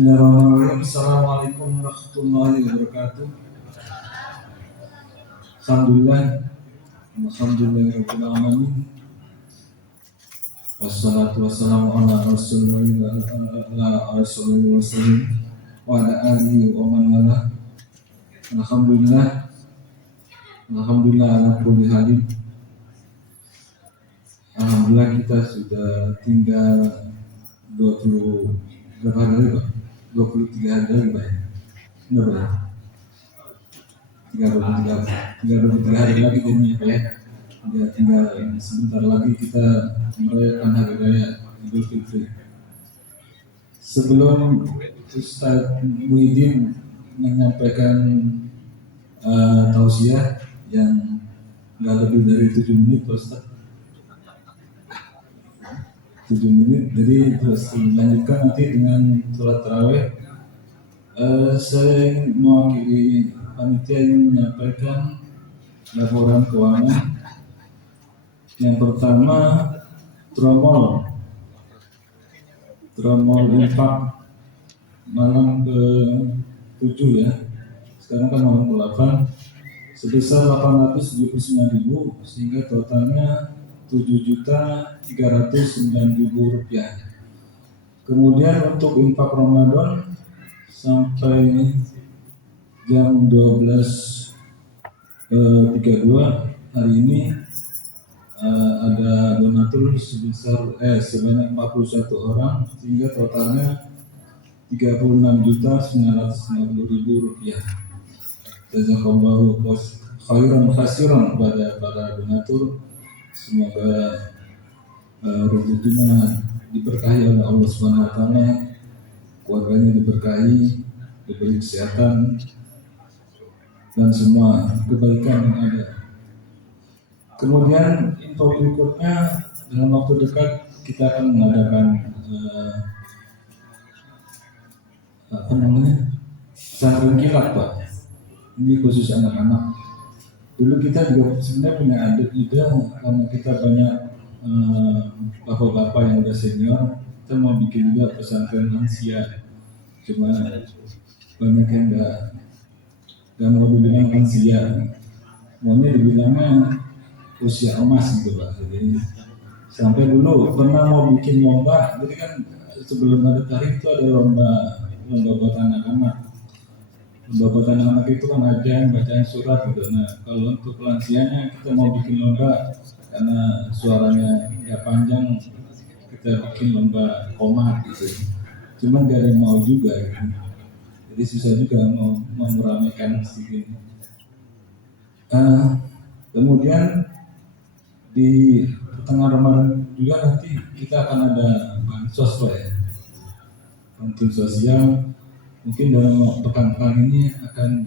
Bismillahirrahmanirrahim. Assalamualaikum warahmatullahi wabarakatuh. Alhamdulillahirabbil alamin. Wassalatu wassalamu ala rasulillah wa ala alihi wa man wala. Alhamdulillah ala kulli halin. Alhamdulillah kita sudah tinggal 20 berapa hari Pak? 23 hari lagi Pak ya? Benar Pak ya? 33 hari lagi jadinya Pak ya? Ya tinggal sebentar lagi kita merayakan hari raya Idul Fitri. Sebelum Ustaz Muhyiddin menyampaikan tausiah yang nggak lebih dari 7 menit Pak Ustaz, 7 menit, jadi terus dilanjutkan nanti dengan sholat tarawih. Saya mewakili panitia yang menyampaikan laporan keuangan. Yang pertama, tromol infak malam ke-7 ya, sekarang kan malam ke-8, sebesar 879.000 sehingga totalnya 7.309.000 rupiah. Kemudian untuk infak Ramadan sampai jam 12.32 hari ini ada donatur sebanyak 41 orang sehingga totalnya 36.950.000 rupiah. Jazakallahu khairan khasiran kepada para donatur. Semoga rezekinya diberkahi oleh Allah Subhanahu wa taala, keluarganya diberkahi, diberi kesehatan dan semua kebaikan yang ada. Kemudian info berikutnya, dalam waktu dekat kita akan mengadakan pesantren kilat Pak. Ini khusus anak-anak. Dulu kita juga sebenarnya punya ide karena kita banyak bapak-bapak yang udah senior, kita mau bikin juga pesantren lansia. Cuma banyak yang nggak mau dibilang lansia, maunya dibilangnya usia emas gitu Pak. Jadi sampai dulu pernah mau bikin lomba, jadi kan sebelum ada tarif itu ada lomba buat anak-anak. Lomba buat anak-anak itu kan bacaan surat gitu. Nah kalau untuk lansianya kita mau bikin lomba karena suaranya nggak panjang, kita bikin lomba komat gitu. Cuman gak ada yang mau juga gitu. Jadi susah juga mau meramaikan sedikit. Kemudian di tengah Ramadan juga nanti kita akan ada bansos Pak ya, bantuan sosial. Mungkin dalam pekan-pekan ini akan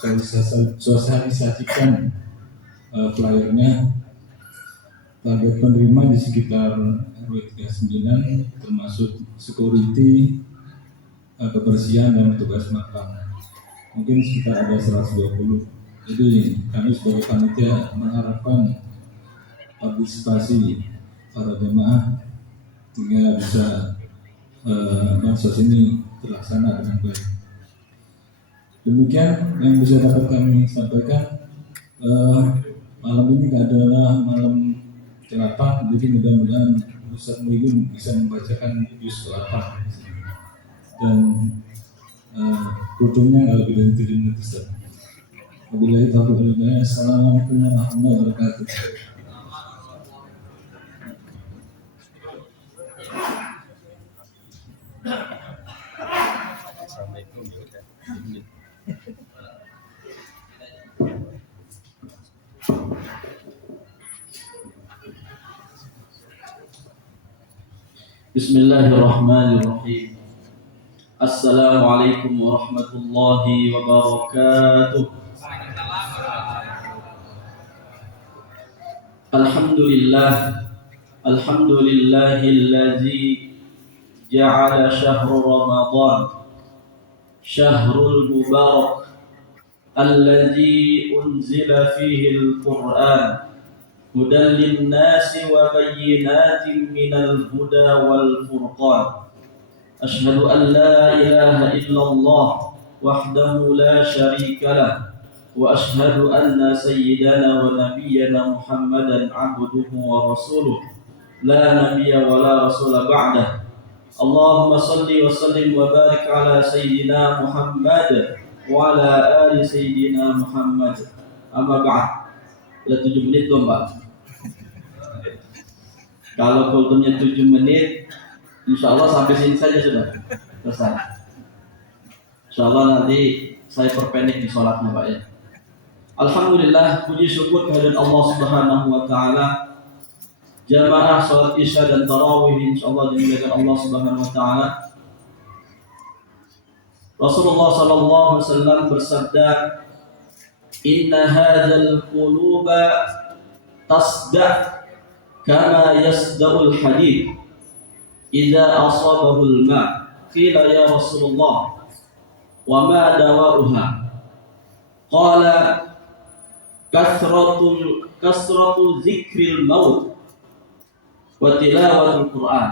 disosialisasikan flyernya. Target penerima di sekitar RW 39 termasuk security, kebersihan dan petugas makam. Mungkin sekitar ada 120. Jadi kami sebagai panitia mengharapkan partisipasi para jemaah sehingga bisa bansos ini terlaksana dengan baik. Demikian yang bisa dapat kami sampaikan. Malam ini adalah malam ke-8, jadi mudah-mudahan Ustaz Muhyiddin bisa membacakan juz ke-8 dan kutunya nggak lebih dari 7 menit Ustaz. Wabillahi taufiq wal hidayah. Assalamualaikum warahmatullahi wabarakatuh. Bismillahirrahmanirrahim. Assalamualaikum warahmatullahi wabarakatuh. Alhamdulillahilladzi ja'ala syahru Ramadan syahrul mubarak alladzi unzila fihi al-Qur'an hudan lin-nasi wa bayyinatin minal huda wal furqan أشهد أن لا إله إلا الله وحده لا شريك له وأشهد أن سيدنا ونبينا محمدا عبده ورسوله لا نبي ولا رسول بعده اللهم صل وسلم وبارك على سيدنا محمد وعلى آل سيدنا محمد أما بعد. Udah 7 menit dong Pak. Kalau kultumnya 7 menit, insya Allah sampai sini saja sudah selesai. Insya Allah nanti saya perpendek di sholatnya Pak ya. Alhamdulillah, puji syukur kehadirat Allah Subhanahu wa Ta'ala. Jamaah sholat isya dan tarawih insya Allah dimuliakan Allah Subhanahu wa Ta'ala. Rasulullah sallallahu alaihi wasallam bersabda, "Inna hadzal quluba tasda' kama yasda'ul hadid idza asabahu al-ma'." Qila ya Rasulullah, "Wa ma dawa'uha?" Qala kasratu zikril maut wa tilawatul Quran.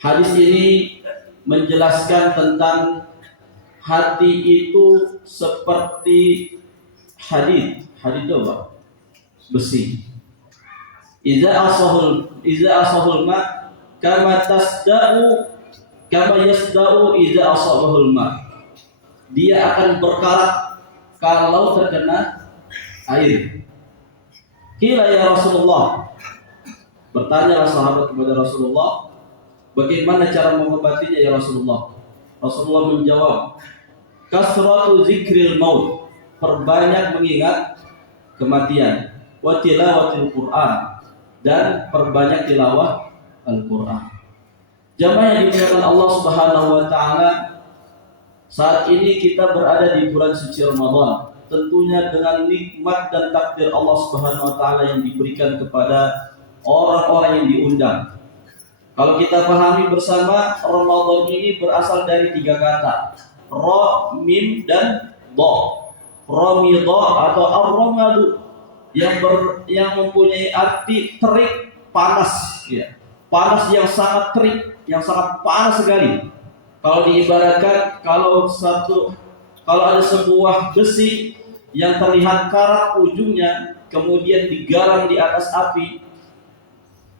Hadis ini menjelaskan tentang hati itu seperti hadid. Hadid itu apa? Besi. Iza asahul ma kama yasda'u iza asahul ma. Dia akan berkarat kalau terkena air. Qila ya Rasulullah. Bertanyalah sahabat kepada Rasulullah, bagaimana cara mengobatinya ya Rasulullah? Rasulullah menjawab, kasratu zikril maut, perbanyak mengingat kematian, wa tilawatil Quran, dan perbanyak tilawah Al-Quran. Jamaah yang dimuliakan Allah Subhanahu wa Ta'ala, saat ini kita berada di bulan suci Ramadan, tentunya dengan nikmat dan takdir Allah Subhanahu wa Ta'ala yang diberikan kepada orang-orang yang diundang. Kalau kita pahami bersama, Ramadan ini berasal dari 3 kata, Ra, Mim, dan Do. Ramadan atau Ar-Ramadu yang mempunyai arti terik, panas, ya. Panas yang sangat terik, yang sangat panas sekali. Kalau diibaratkan, kalau ada sebuah besi yang terlihat karat ujungnya, kemudian digarang di atas api,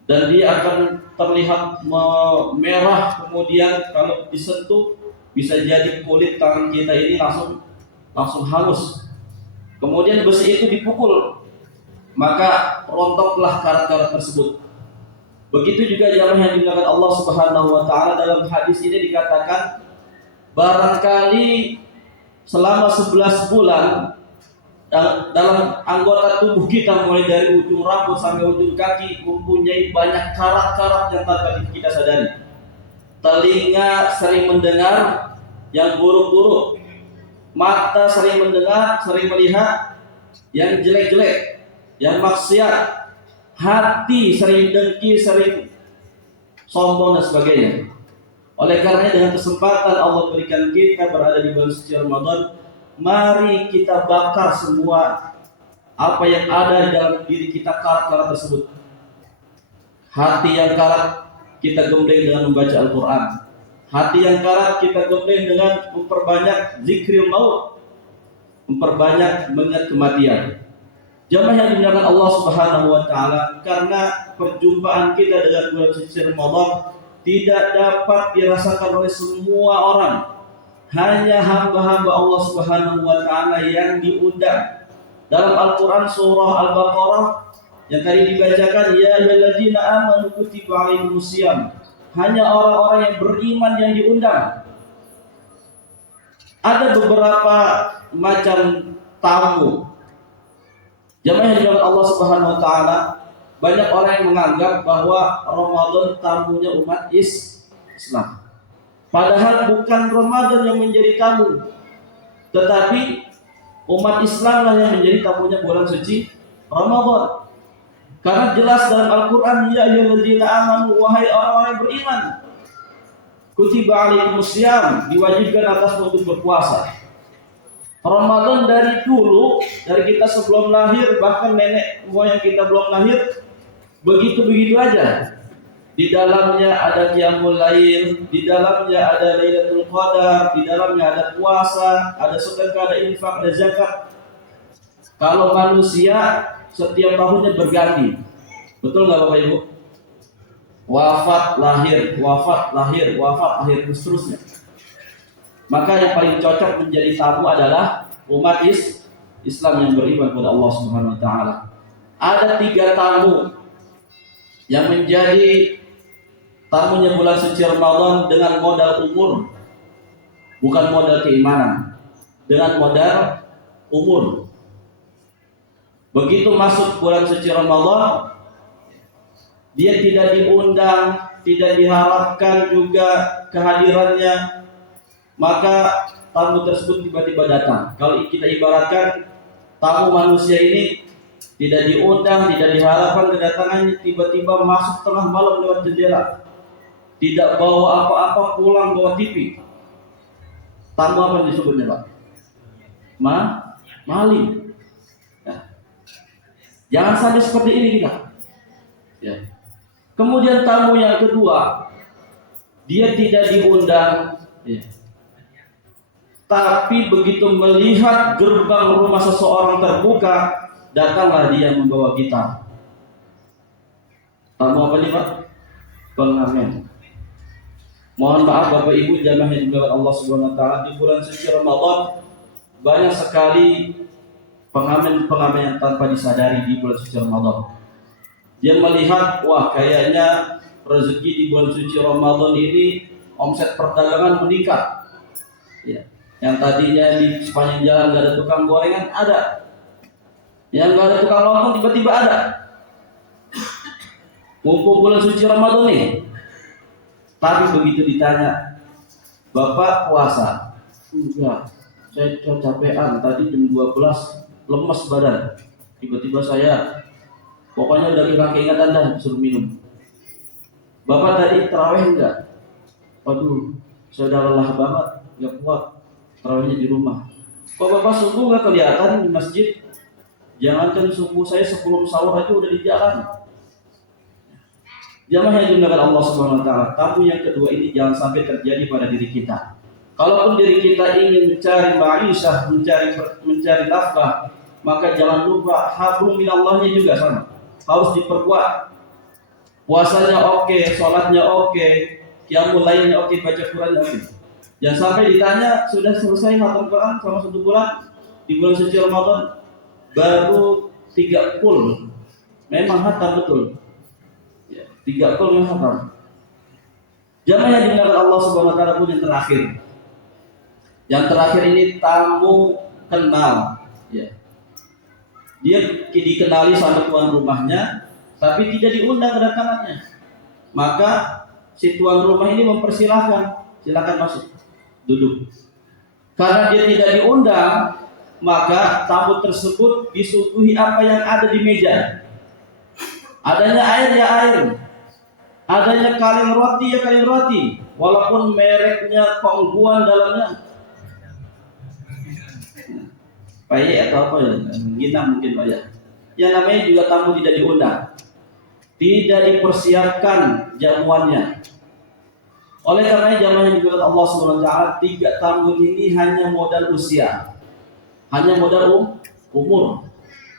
dan dia akan terlihat merah, kemudian kalau disentuh bisa jadi kulit tangan kita ini langsung hangus. Kemudian besi itu dipukul, maka rontoklah karat-karat tersebut. Begitu juga jamaah yang dimuliakan Allah Subhanahu wa Ta'ala, dalam hadis ini dikatakan, barangkali selama 11 bulan dalam anggota tubuh kita mulai dari ujung rambut sampai ujung kaki mempunyai banyak karat-karat yang tanpa kita sadari. Telinga sering mendengar yang buruk-buruk, mata sering mendengar, sering melihat yang jelek-jelek, yang maksiat, hati sering dengki, sering sombong dan sebagainya. Oleh karenanya dengan kesempatan Allah berikan kita berada di bulan suci Ramadan, mari kita bakar semua apa yang ada di dalam diri kita, karat-karat tersebut. Hati yang karat kita gembleng dengan membaca Al-Quran. Hati yang karat kita gembleng dengan memperbanyak zikril maut, memperbanyak mengingat kematian. Jamaah yang dimuliakan Allah Subhanahu wa Ta'ala, karena perjumpaan kita dengan bulan suci Ramadan tidak dapat dirasakan oleh semua orang. Hanya hamba-hamba Allah Subhanahu wa Ta'ala yang diundang. Dalam Al-Quran surah Al-Baqarah yang tadi dibacakan, ya ayyuhalladzina amanu kutiba alaikumusiyam, hanya orang-orang yang beriman yang diundang. Ada beberapa macam tamu. Jamaah yang dimuliakan Allah Subhanahu wa Ta'ala, banyak orang yang menganggap bahwa Ramadan tamunya umat Islam. Padahal bukan Ramadan yang menjadi tamu, tetapi umat Islam lah yang menjadi tamunya bulan suci Ramadan. Karena jelas dalam Al-Quran, ya ayyuhalladzina amanu, wahai orang-orang yang beriman, kutiba alaikumusiyam, diwajibkan atas untuk berpuasa. Ramadan dari dulu, dari kita sebelum lahir, bahkan nenek moyang kita belum lahir, begitu-begitu aja di dalamnya ada qiyamul lail, di dalamnya ada Lailatul Qadar, di dalamnya ada puasa, ada sedekah, ada infak, ada zakat. Kalau manusia setiap tahunnya berganti, betul nggak Bapak Ibu? Wafat lahir, wafat lahir, wafat lahir, dan seterusnya. Maka yang paling cocok menjadi tamu adalah umat Islam yang beriman kepada Allah Subhanahu Wa Taala. Ada 3 tamu yang menjadi tamunya bulan suci Ramadan dengan modal umur, bukan modal keimanan, dengan modal umur. Begitu masuk bulan suci Ramadan, dia tidak diundang, tidak diharapkan juga kehadirannya, maka tamu tersebut tiba-tiba datang. Kalau kita ibaratkan tamu manusia ini tidak diundang, tidak diharapkan kedatangannya, tiba-tiba masuk tengah malam lewat jendela, tidak bawa apa-apa, pulang bawa TV. Tamu apa disebutnya Pak? Maling. Ya. Jangan sampai seperti ini kita. Ya. Kemudian tamu yang kedua, dia tidak diundang, ya. Tapi begitu melihat gerbang rumah seseorang terbuka, datanglah dia membawa gitar. Tamu apa nih Pak? Pengamen. Mohon maaf Bapak Ibu jamaah yang dimuliakan Allah Subhanahu Wa Taala, di bulan suci Ramadan banyak sekali pengamen-pengamen yang tanpa disadari di bulan suci Ramadan. Dia melihat, wah kayaknya rezeki di bulan suci Ramadan ini omset perdagangan meningkat. Ya. Yang tadinya di sepanjang jalan gak ada tukang gorengan, ada. Yang gak ada tukang lontong tiba-tiba ada. Mumpung bulan suci Ramadan nih. Tapi begitu ditanya, Bapak puasa? Enggak, saya capean, tadi jam 12 lemes badan. Tiba-tiba saya pokoknya udah hilang keingatan dah, suruh minum. Bapak tadi tarawih enggak? Waduh, saya udah lelah banget, enggak kuat. Tarawihnya di rumah. Kok Bapak subuh enggak kelihatan di masjid? Jangankan subuh, saya sebelum sahur aja udah di jalan. Jamaah yang dimuliakan Allah Subhanahu Wa Taala, tamu yang kedua ini jangan sampai terjadi pada diri kita. Kalaupun diri kita ingin mencari ma'isyah, mencari nafkah, maka jangan lupa hablum minallahnya juga sama. Harus diperkuat. Puasanya oke, sholatnya oke, qiyamul lailnya oke, baca Qurannya oke. Jangan sampai ditanya sudah selesai khatam Quran selama 1 bulan di bulan suci Ramadan, baru 3 kul. Memang khatam betul. 3 kul memang khatam. Jamaah yang dimuliakan Allah Subhanahu Wa Taala pun yang terakhir. Yang terakhir ini tamu kenal. Ya. Dia dikenali sama tuan rumahnya, tapi tidak diundang kedatangannya. Maka si tuan rumah ini mempersilahkan, silakan masuk, duduk. Karena dia tidak diundang, maka tamu tersebut disuguhi apa yang ada di meja. Adanya air ya air, adanya kaleng roti ya kaleng roti, walaupun mereknya Kongguan dalamnya. Payek atau apa ya? Ginang mungkin Pak ya. Yang namanya juga tamu tidak diundang. Tidak dipersiapkan jamuannya. Oleh karena jamaah yang dimuliakan Allah Subhanahu Wa Taala, 3 tamu ini hanya modal usia. Hanya modal umur.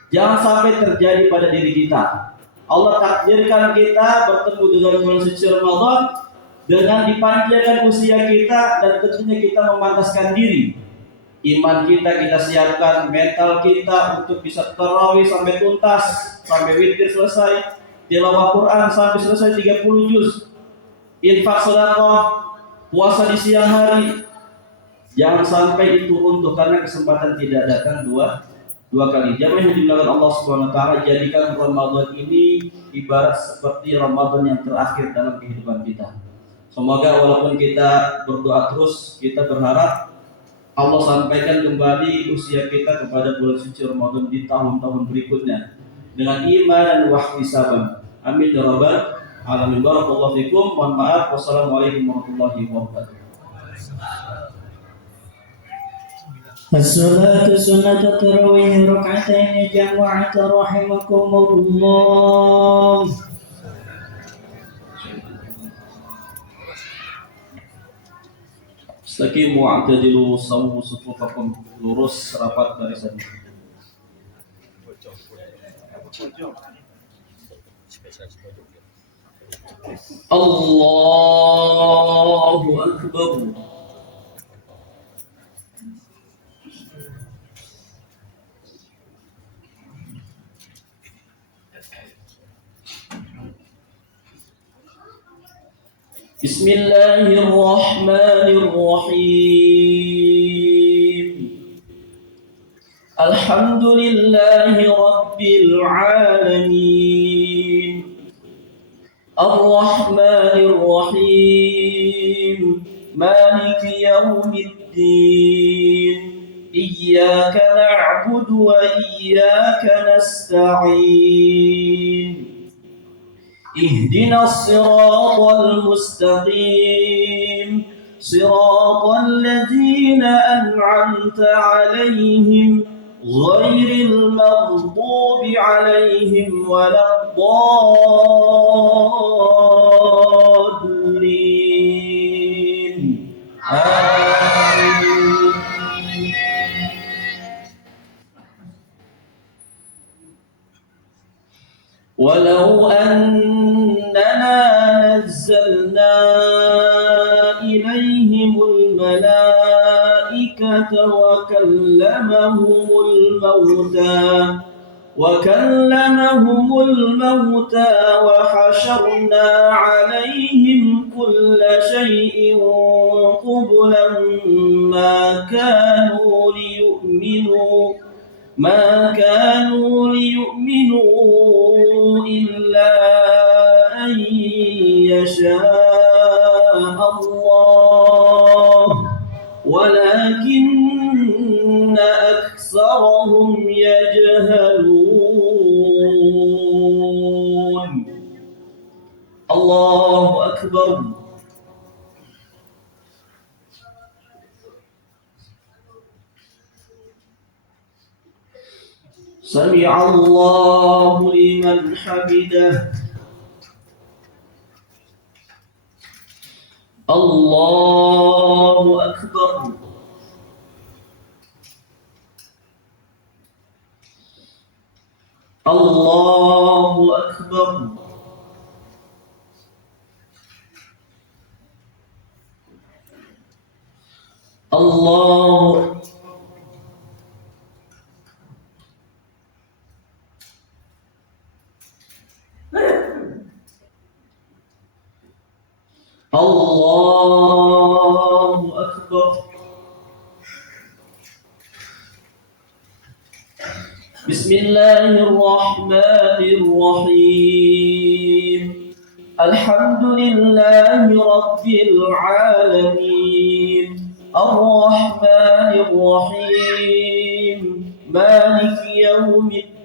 Jangan sampai terjadi pada diri kita. Allah takdirkan kita bertemu dengan bulan suci Ramadan dengan dipanjangkan usia kita, dan tentunya kita memantaskan diri. Iman kita siapkan, mental kita untuk bisa tarawih sampai tuntas, sampai witir selesai, tilawah Quran sampai selesai 30 juz, infak sedekah, puasa di siang hari. Jangan sampai itu runtuh karena kesempatan tidak datang dua kali. Jamaah yang dimuliakan Allah Subhanahu Wa Taala, jadikan Ramadan ini ibarat seperti Ramadan yang terakhir dalam kehidupan kita. Semoga walaupun kita berdoa terus, kita berharap Allah sampaikan kembali usia kita kepada bulan suci Ramadan di tahun-tahun berikutnya dengan iman dan wahtisaban. Amin ya rabbal alamin. Barakallahu fikum. Mohon maaf. Wassalamualaikum warahmatullahi wabarakatuh. الصلاة سنة التراويح ركعتين جمعة رحمكم الله. Istaqimu wa'tadilu sawu sufufakum, lurus rapat barisan. Allahu Akbar. Bismillahirrahmanirrahim. Alhamdulillahi Rabbil Alamin. Ar-Rahmanir-Rahim. Maliki Yawmiddin. Iyyaka na'budu wa iyyaka nasta'in. Ihdinas siratal mustaqim. Siratal ladzina an'amta 'alaihim ghairil maghdubi 'alaihim waladdallin. Amin. Walau annana nazzalna ilaihimul malaikata wa kallamahumul mauta wa hasharna alaihim kulla shay'in qublan ma kanu liyu'minu illa an yasha Allah walakinna aktsarahum yajhalun. Allahu Akbar. Sami'allahu liman hamidah. Allahu Akbar. Allahu Akbar. Allahu Allahu Akbar. Bismillahirrahmanirrahim. Alhamdulillahi Rabbil Alamin. Ar-Rahmanir-Rahim. Maliki Yawmiddin.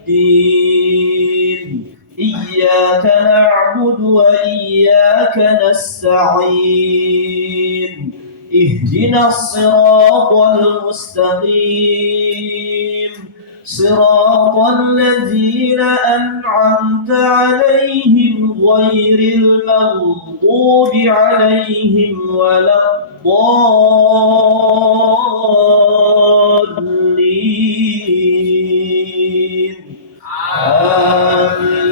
Iyyaka na'budu wa iyyaka nasta'in. Ihdinas siratal mustaqim. Siratal ladzina an'amta 'alaihim ghairil maghdubi 'alaihim waladdallin. Amin.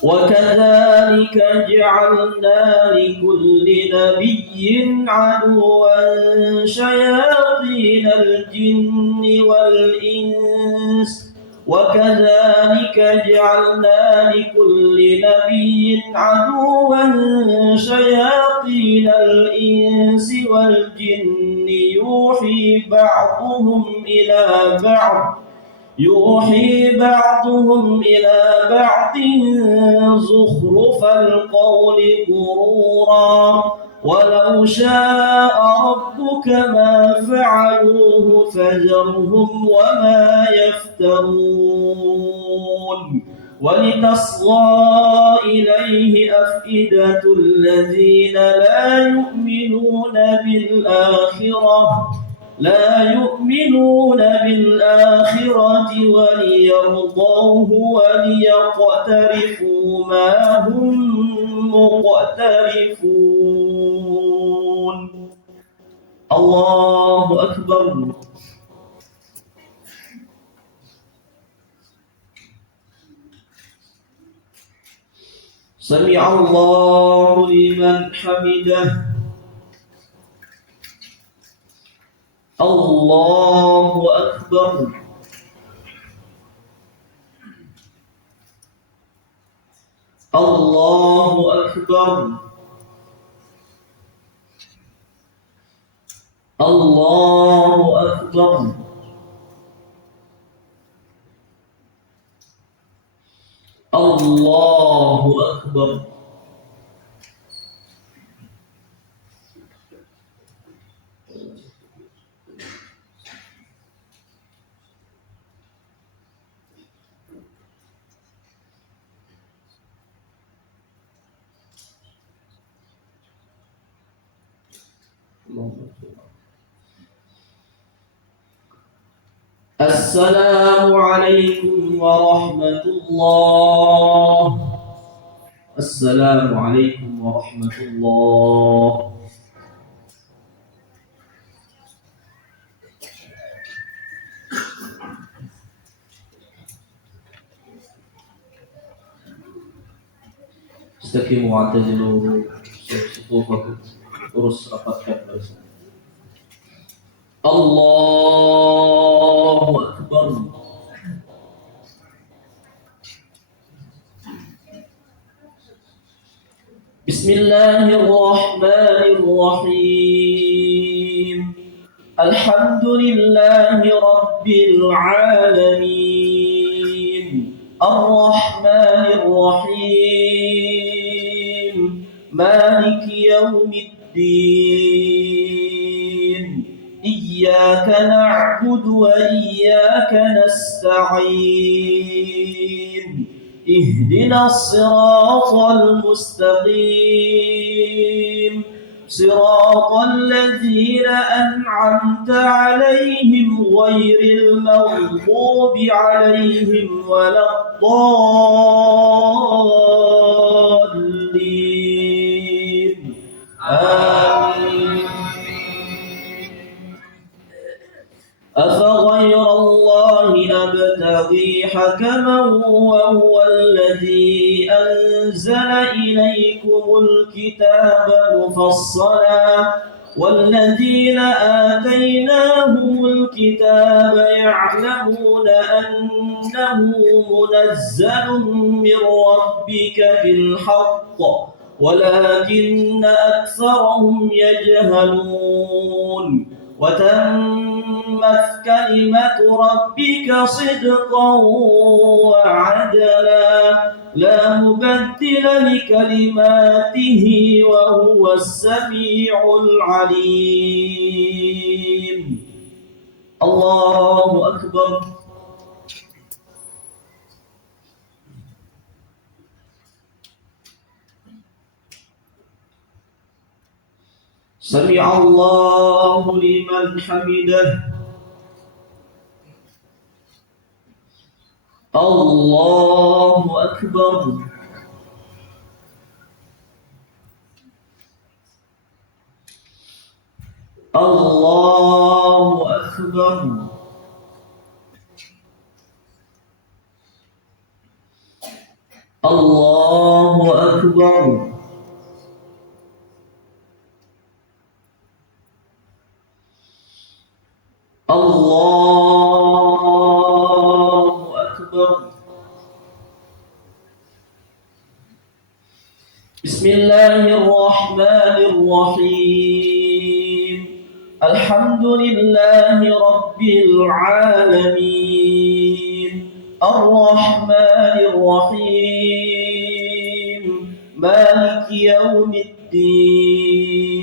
وكذلك جعلنا لكل نبي عدوا شياطين الجن والإنس وكذلك جعلنا لكل نبي عدوا شياطين الإنس والجن يوحي بعضهم إلى بعض زخرف القول غرورا ولو شاء ربك ما فعلوه فذرهم وما يفترون ولتصغى إليه أفئدة الذين لا يؤمنون بالآخرة وليرضوه وليقترفوا ما هم مقترفون الله أكبر. سمع الله لمن حمده. الله أكبر. الله أكبر. الله أكبر. الله أكبر. السلام عليكم ورحمة الله. السلام عليكم ورحمة الله. استقيموا واعتدلوا صفوفكم. urus rapatkan barisan. Allahu Akbar. Bismillahirrahmanirrahim. Alhamdulillahi Rabbil Alamin. Ar-Rahmanir-Rahim. Maliki Yawmiddin. Iyyaka na'budu wa iyyaka nasta'in. Ihdinas siratal mustaqim. Siratal ladzina an'amta 'alaihim ghairil maghdubi 'alaihim waladdallin. Amin. أفغير الله أبتغي حكما وهو الذي أنزل إليكم الكتاب مفصلا والذين آتيناهم الكتاب يعلمون أنه منزل من ربك بالحق ولكن أكثرهم يجهلون. وتمت كلمة ربك صدقا وعدلا لا مبدل لكلماته وهو السميع العليم. الله أكبر. سمع الله لمن حمده. الله أكبر. الله أكبر. الله أكبر. الله أكبر. بسم الله الرحمن الرحيم. الحمد لله رب العالمين. الرحمن الرحيم. مالك يوم الدين.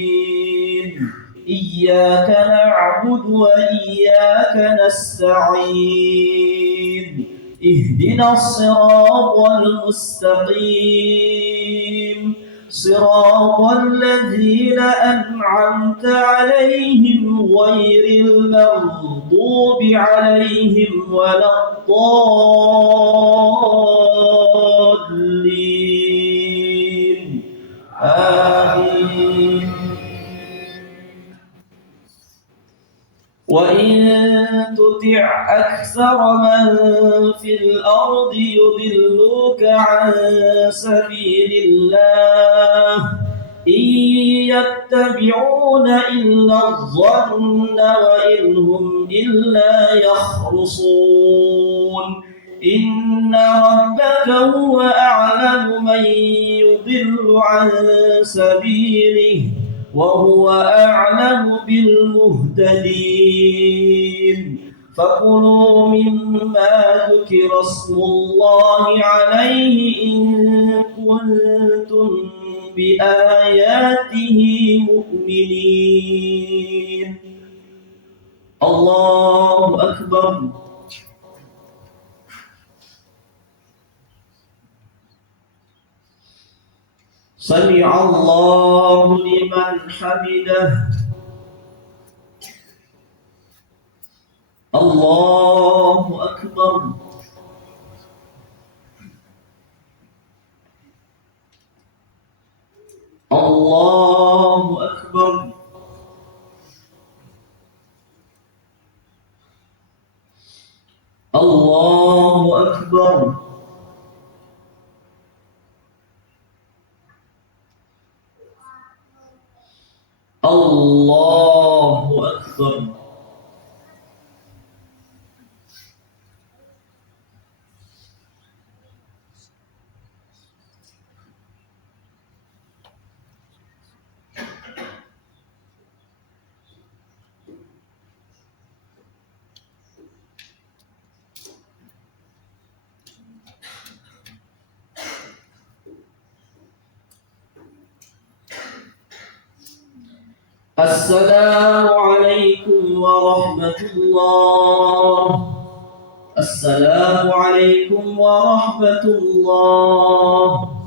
إياك نعبد وإياك نستعين. اهدنا الصراط المستقيم. صراط الذين أنعمت عليهم غير المغضوب عليهم ولا الضالين. وإن تطع أكثر من في الأرض يضلوك عن سبيل الله إن يتبعون إلا الظن وإن هم إلا يخرصون إن ربك هو أعلم من يضل عن سبيله وهو أعلم بالمهتدين فكلوا مما ذكر اسم الله عليه إن كنتم بآياته مؤمنين. الله أكبر. سمع الله لمن حمده. الله أكبر. الله أكبر. الله أكبر. الله أكبر. السلام عليكم ورحمة الله. السلام عليكم ورحمة الله.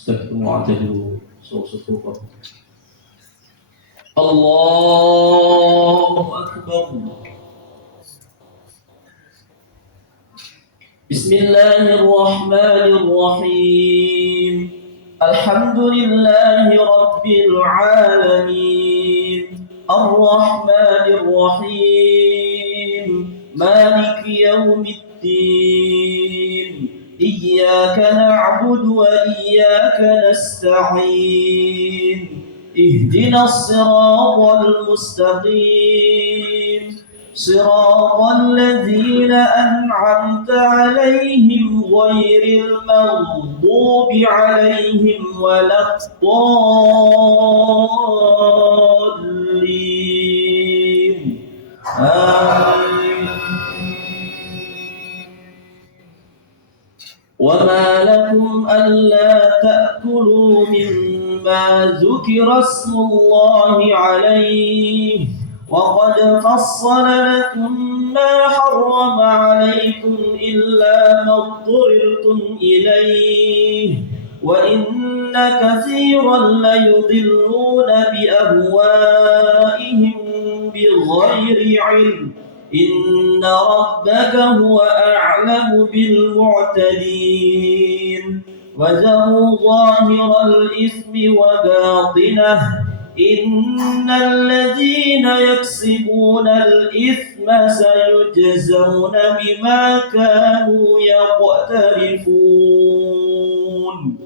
استغفروا واعتدوا صفوفكم. الله أكبر. بسم الله الرحمن الرحيم. الحمد لله رب العالمين الرحمن الرحيم مالك يوم الدين إياك نعبد وإياك نستعين اهدنا الصراط المستقيم صراط الذين أنعمت عليهم غير المغضوب عليهم ولا الضالين آمين. وما لكم ألا تأكلوا مما ذكر اسم الله عليه وقد فصل لكم ما حرم عليكم إلا ما اضطررتم إليه وإن كثيرا ليضلون بأهوائهم بغير علم إن ربك هو أعلم بالمعتدين وذروا ظاهر الإثم وباطنه إن الذين يكسبون الإثم سيجزون بما كانوا يقترفون.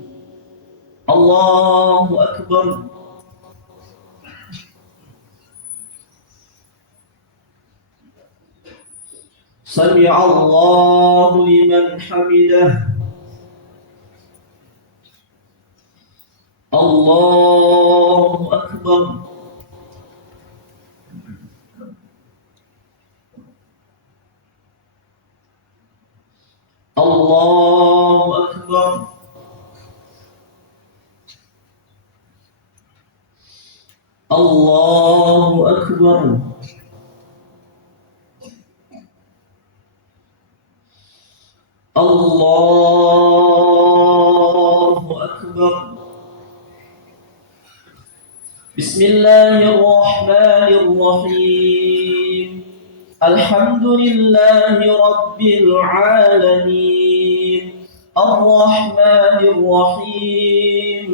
الله أكبر. سمع الله لمن حمده. الله أكبر. الله أكبر. الله أكبر. الله أكبر. بسم الله الرحمن الرحيم الحمد لله رب العالمين الرحمن الرحيم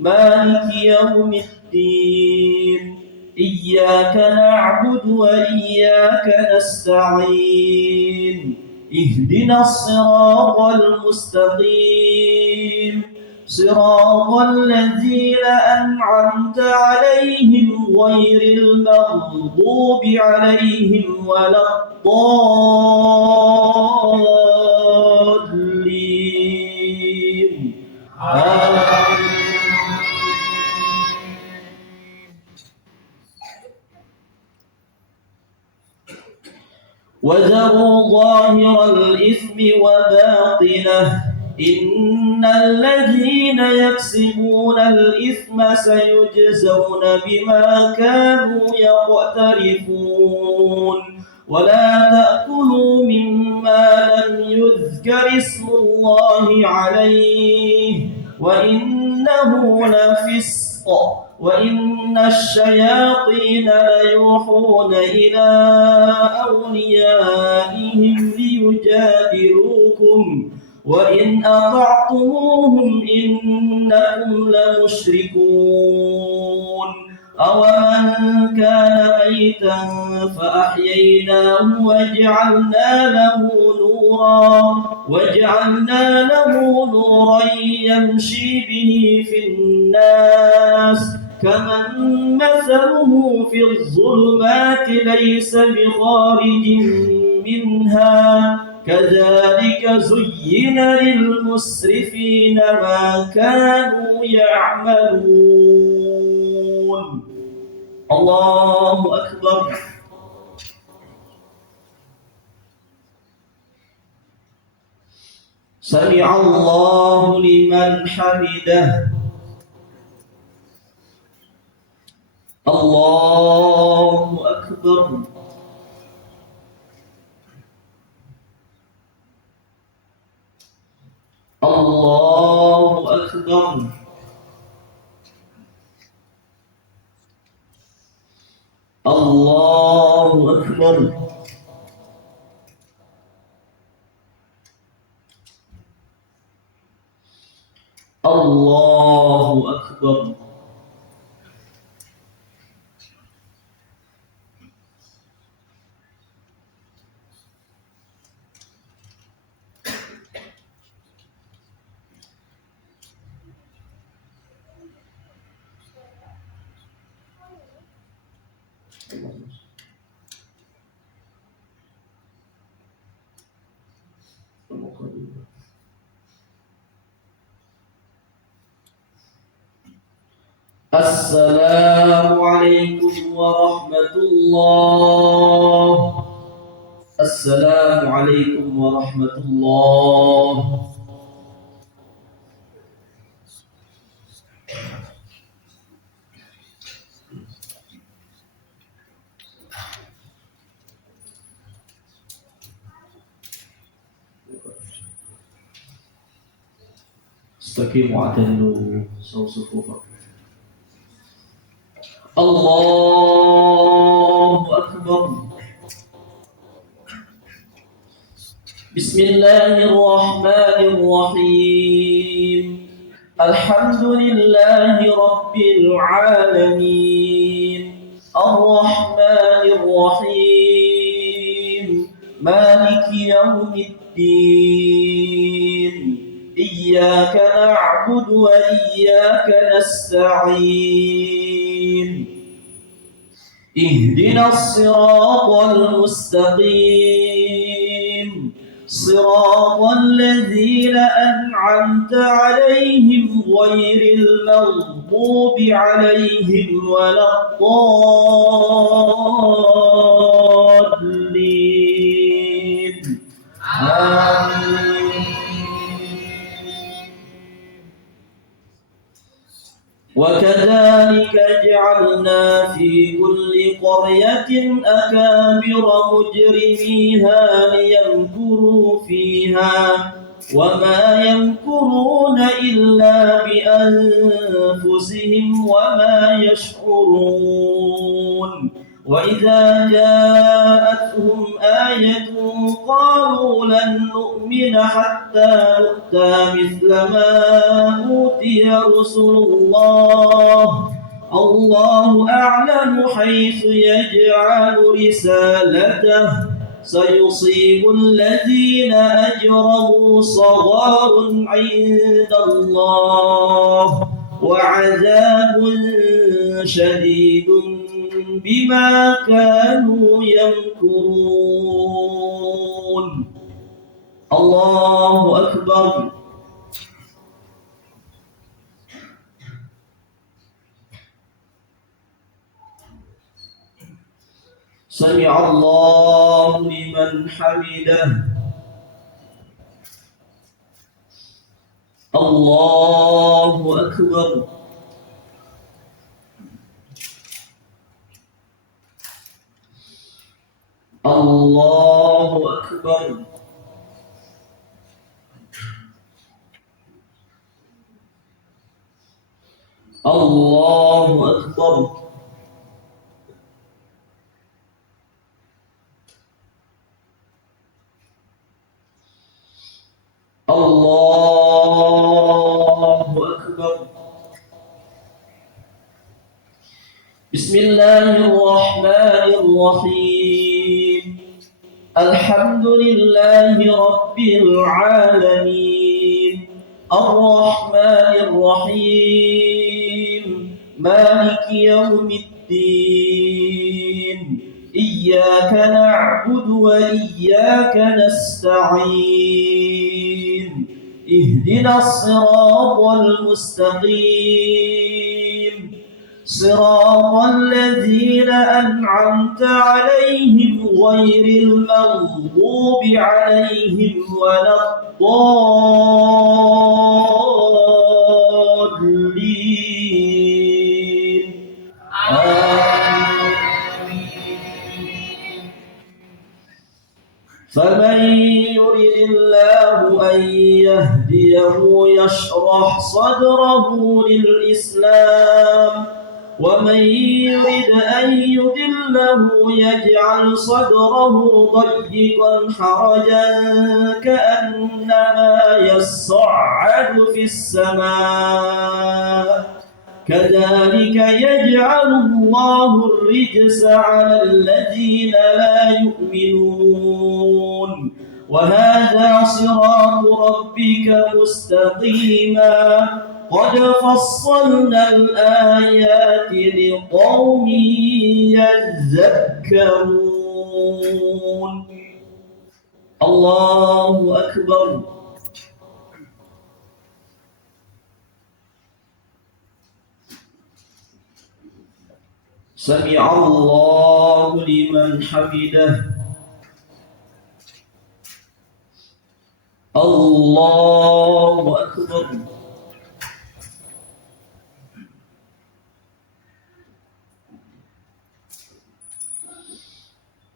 مالك يوم الدين إياك نعبد وإياك نستعين اهدنا الصراط المستقيم صراط الذين أنعمت عليهم غير المغضوب عليهم ولا الضالين آمين. وذروا ظاهر الإثم وباطنه إن الذين يكسبون الإثم سيجزون بما كانوا يقترفون ولا تأكلوا مما لم يذكر اسم الله عليه وإنه لفسق وإن الشياطين ليوحون إلى أوليائهم ليجادلوكم وإن أطعتموهم إنكم لمشركون أومن كان ميتا فأحييناه وجعلنا له نورا يمشي به في الناس كمن مثله في الظلمات ليس بخارج منها كذلك زين للمسرفين ما كانوا يعملون الله أكبر سمع الله لمن حمده الله أكبر الله أكبر الله أكبر الله أكبر السلام عليكم ورحمة الله السلام عليكم ورحمة الله استقيموا واعتدلوا سووا صفوفكم الله أكبر بسم الله الرحمن الرحيم الحمد لله رب العالمين الرحمن الرحيم مالك يوم الدين إياك نعبد وإياك نستعين اهدنا الصراط المستقيم صراط الذين أنعمت عليهم غير المغضوب عليهم ولا الضالين آمين. وكذلك جعلنا في كل قرية أكابر مجرميها ليمكروا فيها وما يمكرون إلا بأنفسهم وما يشعرون وإذا جاءتهم آية قالوا لن نؤمن حتى نؤتى مثل ما أوتي رسل الله الله أعلم حيث يجعل رسالته سيصيب الذين أجرموا صغار عند الله وعذاب شديد بما كانوا يمكرون. الله أكبر. سمع الله لمن حمده. الله أكبر. الله أكبر. الله أكبر. الله أكبر. بسم الله الرحمن الرحيم. الحمد لله رب العالمين الرحمن الرحيم مالك يوم الدين إياك نعبد وإياك نستعين اهدنا الصراط المستقيم صراط الذين أنعمت عليهم غير المغضوب عليهم ولا الضالين آمين. فمن يرد الله أن يهديه يشرح صدره للإسلام ومن يرد أن يضله يجعل صدره ضيقا حرجا كأنما يصعد في السماء كذلك يجعل الله الرجس على الذين لا يؤمنون وهذا صراط ربك مستقيما قد فصلنا الآيات لقوم يذكرون. الله أكبر. سمع الله لمن حمده. الله أكبر.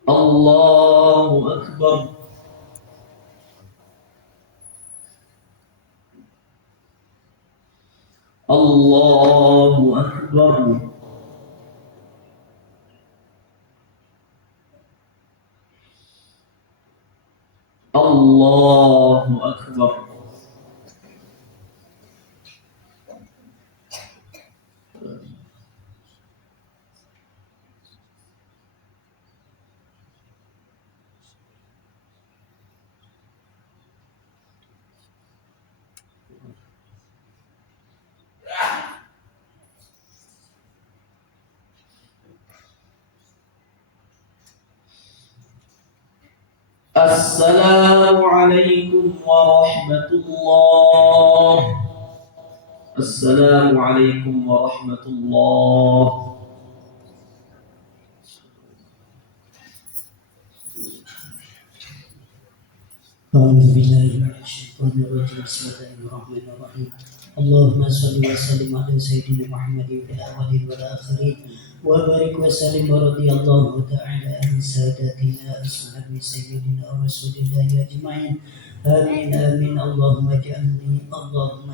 الله أكبر. الله أكبر. الله أكبر. السلام عليكم ورحمة الله. السلام عليكم ورحمة الله. أعوذ بالله من الشيطان الرجيم بسم الله الرحمن الرحيم اللهم صل وسلم على سيدنا محمد في الأولين والآخرين وبارك وسلم ورضي الله تعالى عن سادتنا أصحاب سيدنا رسول الله أجمعين آمين آمين. اللهم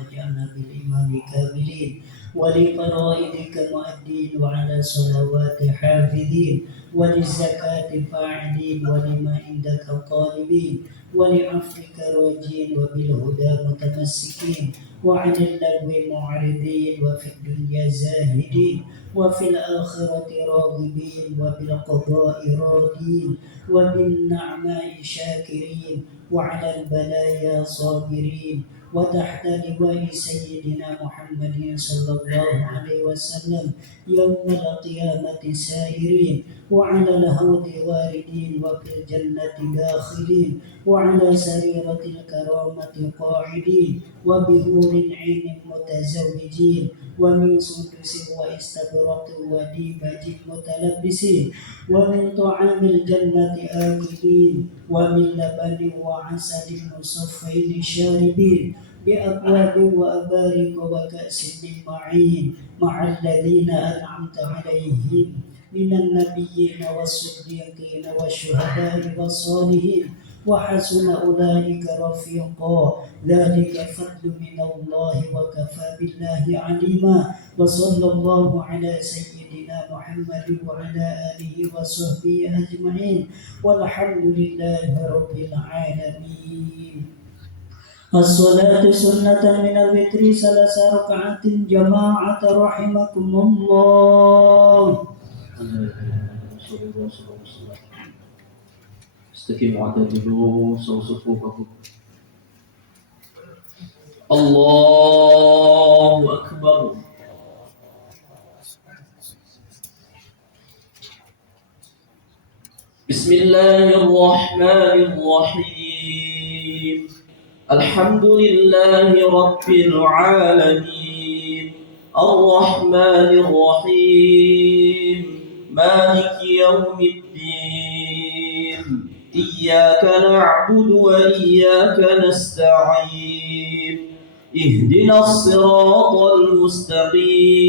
اجعلنا بالإيمان كاملين ولفرائدك مؤدين وعلى صلوات حافظين وللزكاة فاعلين ولما عندك طالبين ولعفوك راجين وبالهدى متمسكين وعن اللغو معرضين وفي الدنيا زاهدين وفي الآخرة راغبين وبالقضاء راضين وبالنعماء شاكرين وعلى البلايا صابرين وتحت لواء سيدنا محمد صلى الله عليه وسلم يوم القيامة سائرين وعلى الهود واردين وفي الجنة داخلين وعلى سريرة الكرامة قاعدين وبهور عين متزوجين ومن سندس واستبرق وديبج متلبسين ومن طعام الجنة آكلين ومن لبن وعسل مصفين شاربين بأكواب وأبارك وكأس من معين مع الذين أنعمت عليهم من النبيين والصديقين والشهداء والصالحين وحسن أولئك رفيقا ذلك فضل من الله وكفى بالله عليما وصلى الله على سيدنا محمد وعلى آله وصحبه أجمعين والحمد لله رب العالمين. الصلاة سنة من الوتر 3 ركعات جماعة رحمكم الله. استقيموا اعتدلوا سووا صفوفكم. الله أكبر. بسم الله الرحمن الرحيم. الحمد لله رب العالمين الرحمن الرحيم مالك يوم الدين إياك نعبد وإياك نستعين اهدنا الصراط المستقيم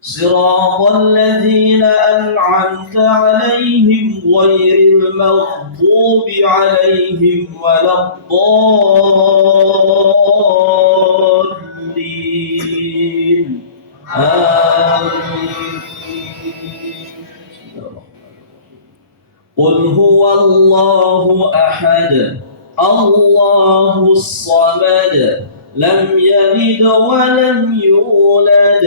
صراط الذين أنعمت عليهم غير المغضوب عليهم ولا الضالين آمين. قل هو الله أحد الله الصمد لم يلد ولم يولد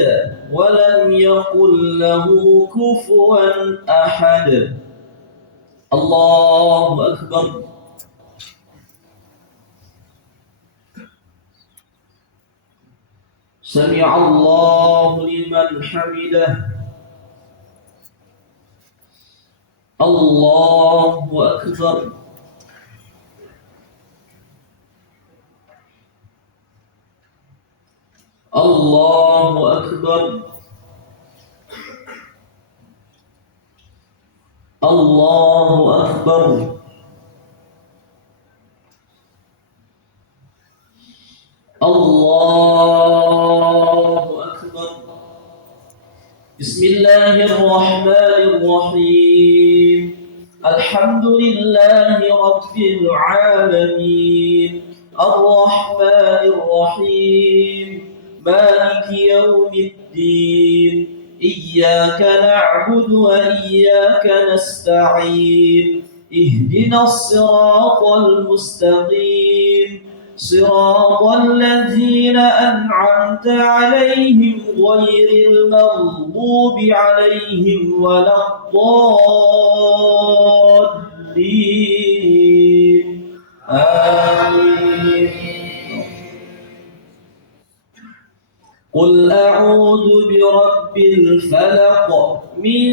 ولم يكن له كفوا أحد. الله أكبر. سمع الله لمن حمده. الله أكبر. الله أكبر. الله أكبر. الله أكبر. بسم الله الرحمن الرحيم. الحمد لله رب العالمين الرحمن الرحيم مالك يوم الدين إياك نعبد وإياك نستعين اهدنا الصراط المستقيم صراط الذين أنعمت عليهم غير المغضوب عليهم ولا الضالين آمين. قل أعوذ برب الفلق من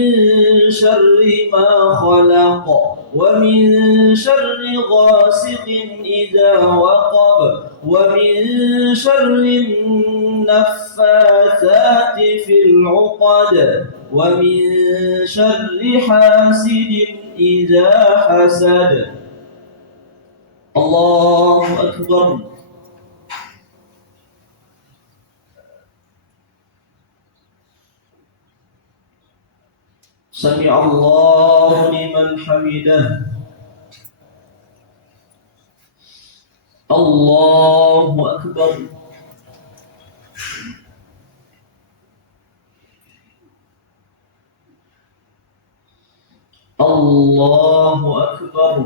شر ما خلق ومن شر غاسق إذا وقب ومن شر النفاثات في العقد ومن شر حاسد إذا حسد. الله أكبر. سمع الله لمن حمده. الله أكبر. الله أكبر.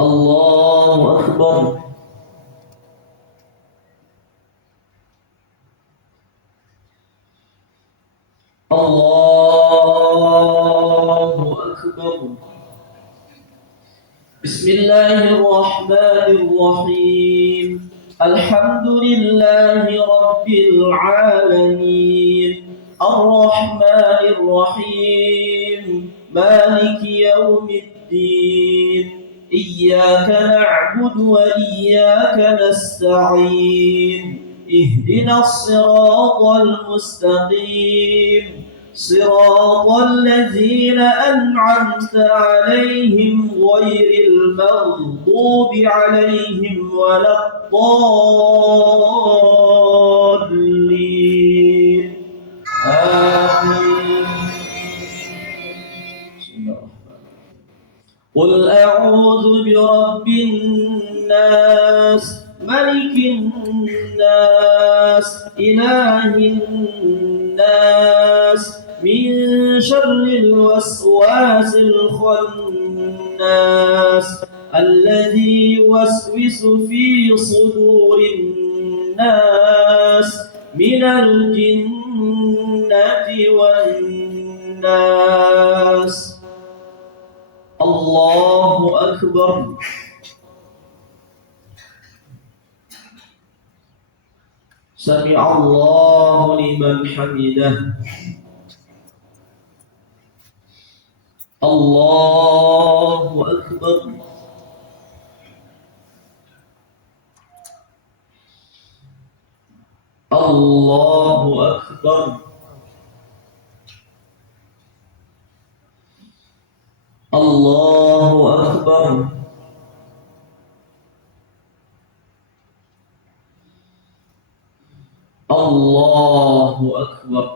الله أكبر. الله أكبر. بسم الله الرحمن الرحيم. الحمد لله رب العالمين الرحمن الرحيم مالك يوم الدين إياك نعبد وإياك نستعين اهدنا الصراط المستقيم صراط الذين أنعمت عليهم غير المغضوب عليهم ولا الضالين آمين. قل أعوذ برب الناس ملك الناس إله الناس من شر الوسواس الخناس الذي يوسوس في صدور الناس من الجنة والناس. الله أكبر. سمع الله لمن حمده. الله أكبر. الله أكبر. الله أكبر. الله أكبر.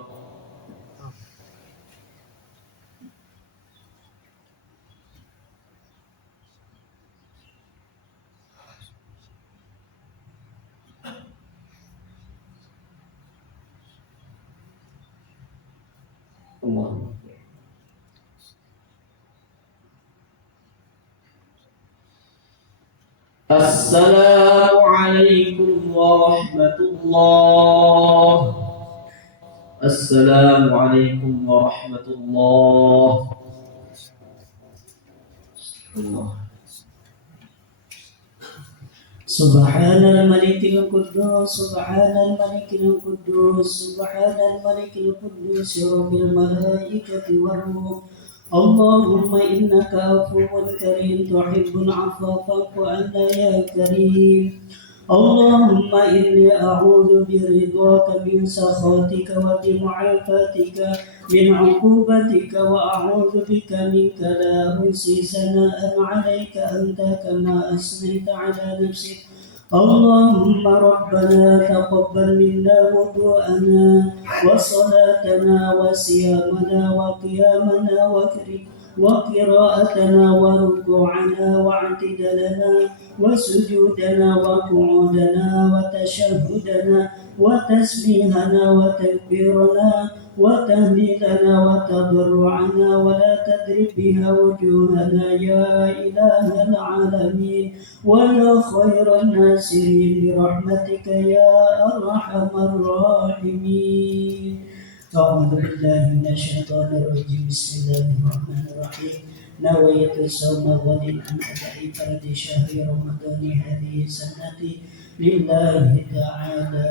الله. السلام عليكم ورحمة الله. السلام عليكم ورحمة الله. الله. سبحان الملك القدوس سبحان الملك القدوس سبحان الملك القدوس رب الملائكة والروح. اللهم إنك عفو كريم تحب العفو فاعف عنا يا كريم. اللهم إني أعوذ برضاك من سخطك وبمعافاتك من عقوبتك وأعوذ بك منك لا أحصي ثناء عليك أنت كما أثنيت على نفسك. اللهم ربنا تقبل منا وضوءنا وصلاتنا وصيامنا وقيامنا وقراءتنا وركوعنا واعتدالنا وسجودنا وقعودنا وتشهدنا وتسبيحنا وتكبيرنا وتهليلنا وتضرعنا ولا تدرك بها وجوهنا يا إله العالمين ويا خير الناصرين برحمتك يا أرحم الراحمين. أعوذ بالله من الشيطان الرجيم. بسم الله الرحمن الرحيم. نويت صوم غد عن أداء فرد شهر رمضان هذه السنة لله تعالى.